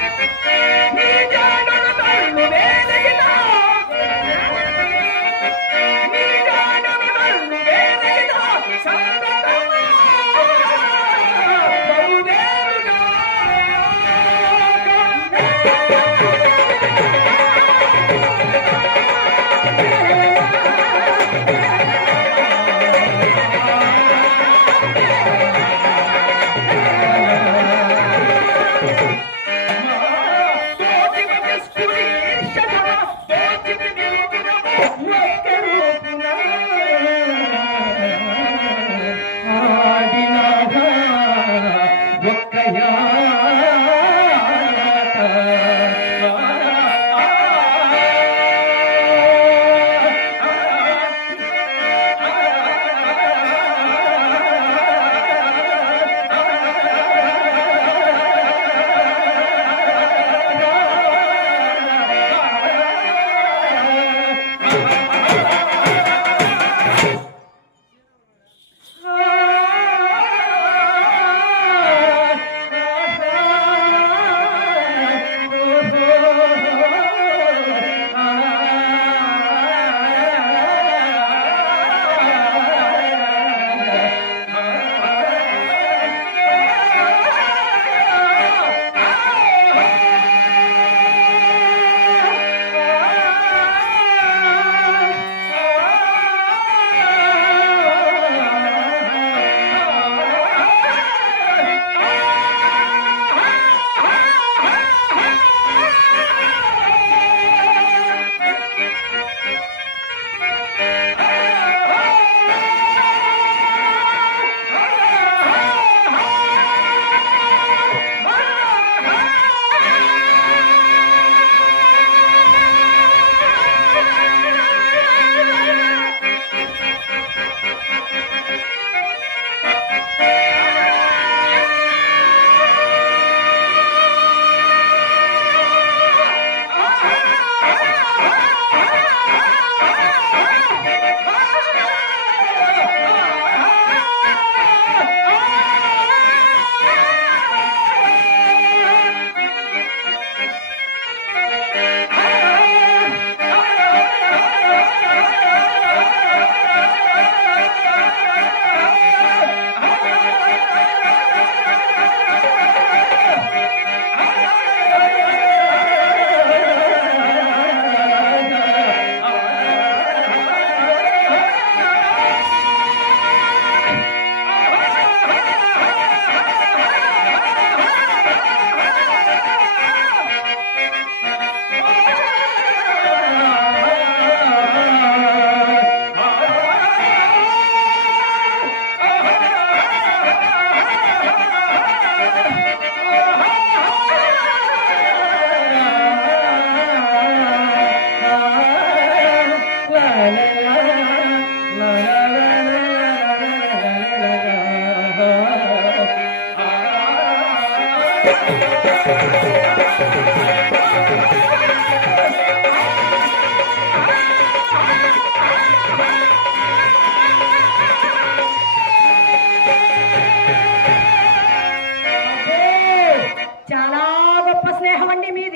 నీ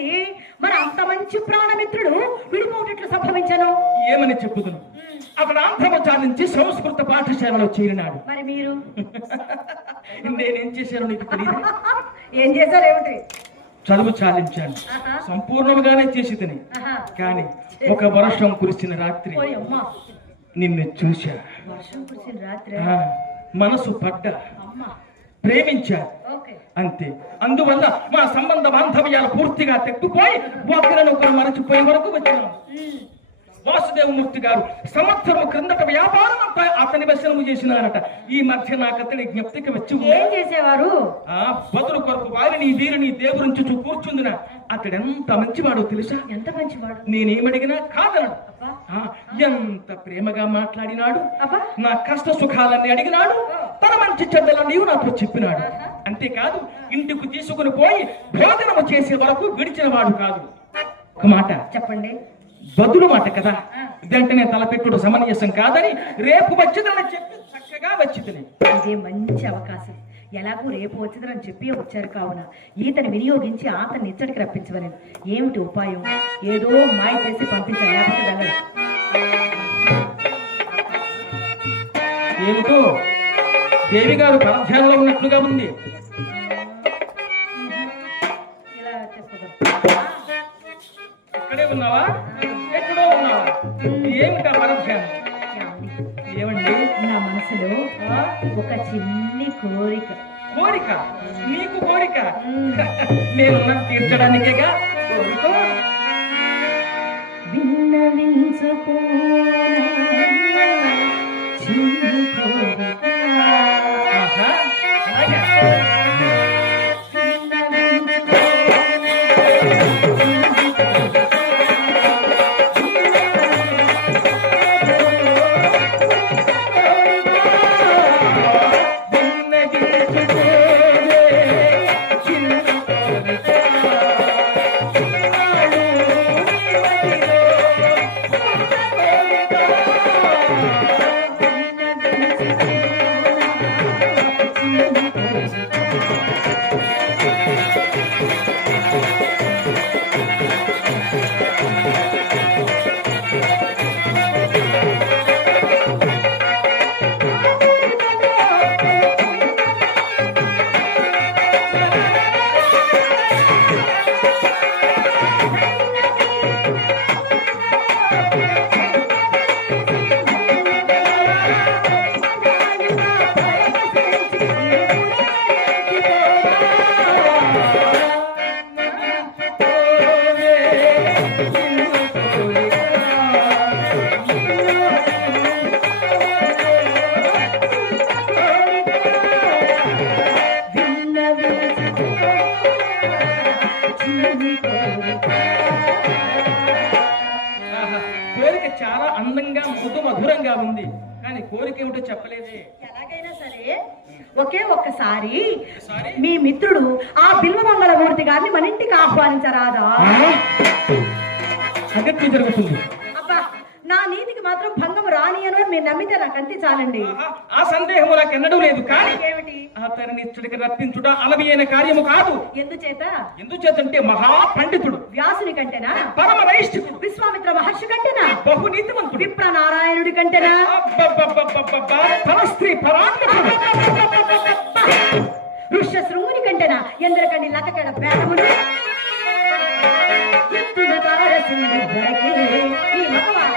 మీది మరి అంత మంచి ప్రాణమిత్రుడు విడిపోవటట్లు సంభవించను. ఏమని చెప్పుదును? అతడు ఆంధ్రవచా నుంచి సంస్కృత పాఠశాలలో చేరినాడు. మరి మీరు? నేనేం చేశాను నీకు తెలియదు ఏం చేశారు ఏమిటి? చదువు చాలించాను. సంపూర్ణంగానే చేసి తిని. కానీ ఒక వర్షం కురిసిన రాత్రి నిన్ను చూశా. మనసు పడ్డ. అమ్మా ప్రేమించా ఓకే. అంతే. అందువల్ల మా సంబంధ బాంధవ్యాలు పూర్తిగా తెక్కుపోయి ఒకరినొకరు మరచిపోయే వరకు వచ్చినాం ఉమ్. వాసుదేవమూర్తి గారు సంవత్సరం క్రిందట వ్యాపారం అంతా అతని వశనము చేసినారట. ఈ మధ్య నాకు అతని జ్ఞప్తికి వచ్చి. ఏం చేసేవారు? ఆ బదులు కొరకు వారిని వీరిని దేవురించి కూర్చుందిన. అతడెంత మంచివాడో తెలుసా? ఎంత మంచివాడు? నేనేమడిగినా కాదనడు. ఎంత ప్రేమగా మాట్లాడినాడు. నా కష్ట సుఖాలన్నీ అడిగినాడు తన మంచి చెడ్డలన్నీ నాతో చెప్పినాడు. అంతేకాదు ఇంటికి తీసుకుని పోయి భోజనము చేసే వరకు విడిచిన వాడు కాదు. ఒక మాట చెప్పండి. బదులు మాట కదా? వెంటనే తలపెట్టుడు సమన్యసం కాదని రేపు వచ్చిందని చెప్పి చక్కగా వచ్చింది ఇదే మంచి అవకాశం. ఎలాగో రేపు వచ్చిందని చెప్పి వచ్చారు కావున ఈతని వినియోగించి ఆతని ఇచ్చడికి రప్పించవని ఏమిటి ఉపాయం? ఏదో మాయ చేసి పంపించాలి లేకపోతే ఏమిటో? దేవి గారు పరధ్యానంలో ఉన్నట్లుగా ఉంది. ఇక్కడే ఉన్నావా? ఎక్కడో ఉన్నావా? ఏమిటా పరధ్యానం? ఏమండి? నా మనసులో? ఒక చిన్ని కోరిక. కోరిక? నీకు కోరిక? నేను తీర్చడానికేగా? మధురంగా ఉంది. కానీ కోరిక ఏమిటో చెప్పలేదే. ఎలాగైనా సరే ఒకే ఒక్కసారి సారీ మీ మిత్రుడు ఆ బిల్వమంగళమూర్తి గారిని మన ఇంటికి ఆహ్వానించరాదా? అగత్యం జరుగుతుంది. అబ్బా నా నీతికి మాత్రం భంగం రానియను అని మీరు నమ్మితే నాకు అంతే చాలండి. ఆ సందేహం నాకు ఎన్నడూ లేదు. కానీ ఏమిటి? అతనిని ఇచ్చడికి రప్పించుట అలవి అయిన కార్యము కాదు. ఎందుచేత? ఎందుచేతంటే మహా పండితుడు వ్యాసుని కంటేనా? పరమ ವಿಶ್ವಾಮಿತ್ರ ಮಹರ್ಷಿ ಕಂಟೆನ ಬಹು ನೀತಿವಂತ ವಿಪ್ರ ನಾರಾಯಣುಡಿ ಕಂಟೆನ ಪರಸ್ತ್ರೀ ಋಷ್ಯ ಶೃಂಗುನಿ ಕಂಟೆನ ಎಂದರ ಕಂಡಿ ಲತ ಕೇಳ ಬೇಡ ಮುಂದೆ ಎತ್ತುನ ತಾರ ಸಿಂಧು ಈ ಮತವಾದ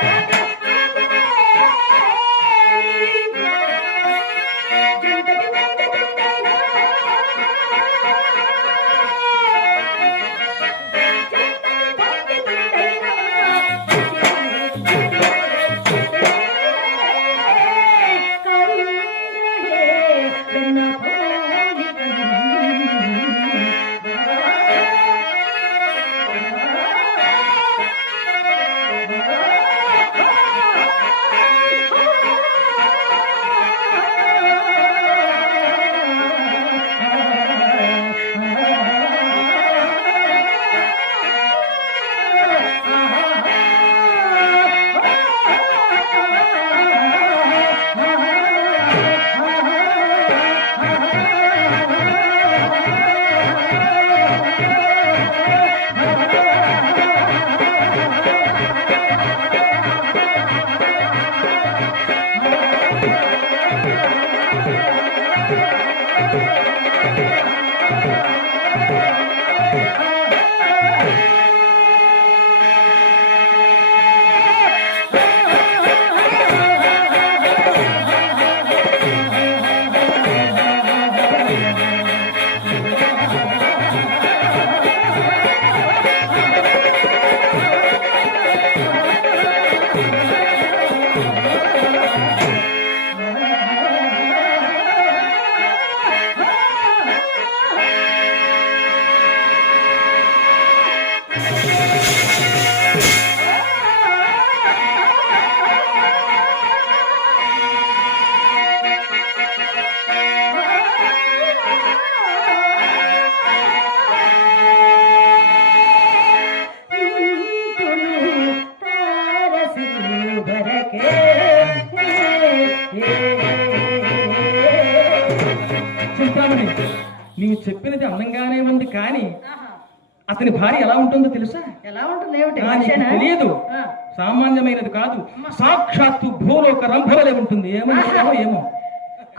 భార్య ఎలా ఉంటుందో తెలుసా? ఎలా ఉంటుంది ఏమిటి? మనిషేనా? తెలియదు. ఆ. సామాన్యమైనది కాదు. సాక్షాత్తు భూలోక రంభవలే ఉంటుంది. ఏమో ఏమో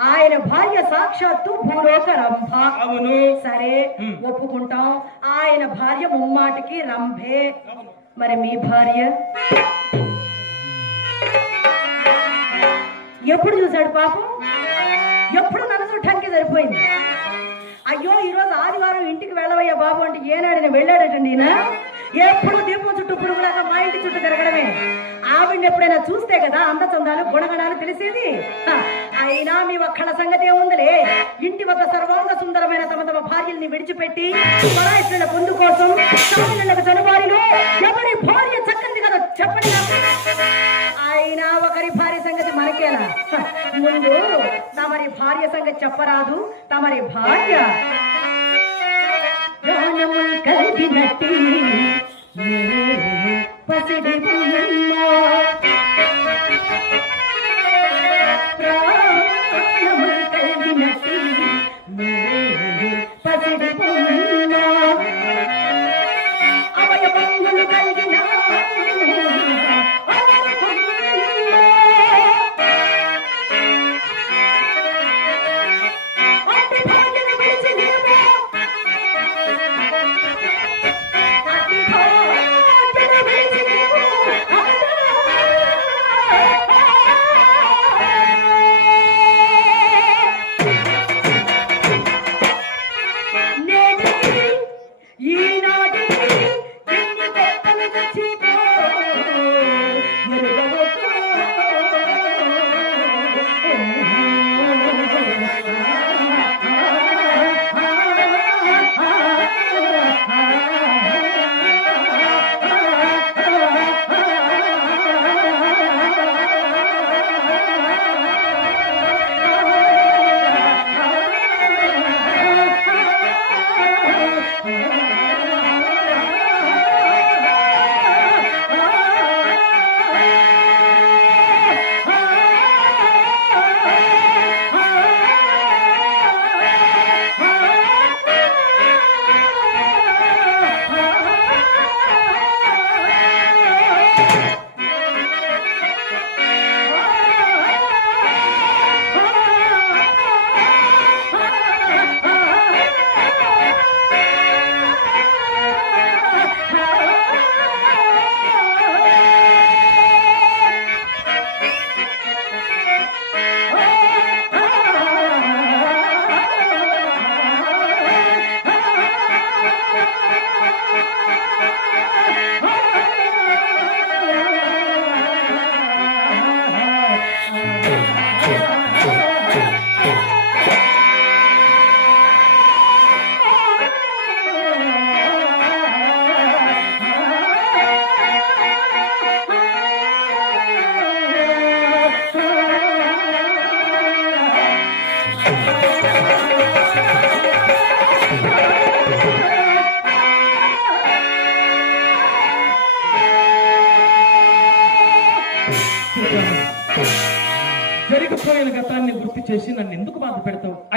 ఆయన భార్య సాక్షాత్తు భూలోక రంభ. అవును. సరే ఉమ్. ఒప్పుకుంటాం. ఆయన భార్య ముమ్మాటికి రంభే. మరి మీ భార్య? ఎప్పుడు చూశాడు పాపం? ఎప్పుడు నన్ను చూడటానికి సరిపోయింది? అయ్యో ఈరోజు ఆదివారం ఇంటికి వెళ్ళవయ్యా బాబు అంటే ఏనాడిన వెళ్ళాడటండి ఈయన ఎప్పుడు దీపం చుట్టూ పురుగులాగా మా ఇంటి చుట్టూ తిరగడమే. ఆవిడ ఎప్పుడైనా చూస్తే కదా అందచందాలు గుణగణాలు తెలిసేది? అయినా మీ ఒక్కళ్ళ సంగతి ఏముందిలే? ఇంటి వద్ద సర్వాంగ సుందరమైన తమ తమ భార్యల్ని విడిచిపెట్టి పరాయిస్తున్న పొందు కోసం చనుబారిలో ఎవరి భార్య చెప్పండి అయినా ఒకరి భార్య సంగతి మనకేలా ముందు తమరి భార్య సంగతి చెప్పరాదు తమరి భార్య ప్రాణములు కలిగినట్టి. నేను పసిడి బొమ్మా. కలిగినట్టి. పసిడి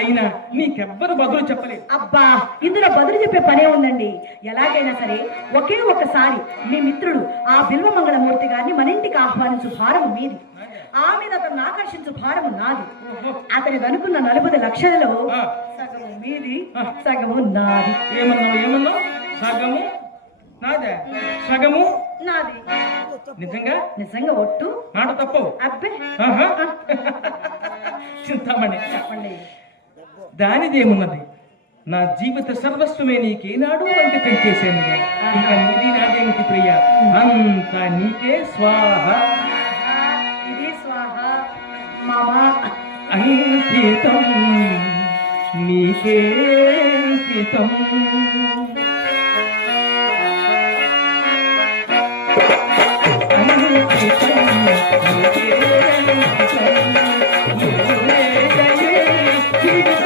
అయినా నీకెవ్వరు బదులు చెప్పలేదు అబ్బా ఇందులో బదులు చెప్పే పనే ఉందండి. ఎలాగైనా సరే ఒకే ఒక్కసారి మీ మిత్రుడు ఆ బిల్వమంగళమూర్తి గారిని మన ఇంటికి ఆహ్వానించు భారము మీది. ఆ మీద అతను ఆకర్షించు భారము నాది. అతని అనుకున్న నలభై లక్షలలో. సగము మీది సగము నాది. ఏమన్నావు ఏమన్నావు? సగము నాదే? సగము నాది. నిజంగా? నిజంగా ఒట్టు? మాట తప్పవు అబ్బే. చింతామణి. చెప్పండి. దానిదేమున్నది? నా జీవిత సర్వస్వమే నీకేనాడు అంకితం చేశాను ఇక నిధి నాదేమిటి ప్రియ? అంత నీకే స్వాహ. ఇది స్వాహ. మామా. అంకితం నీకే అంకితం. అంకితం నీకే అంకితం.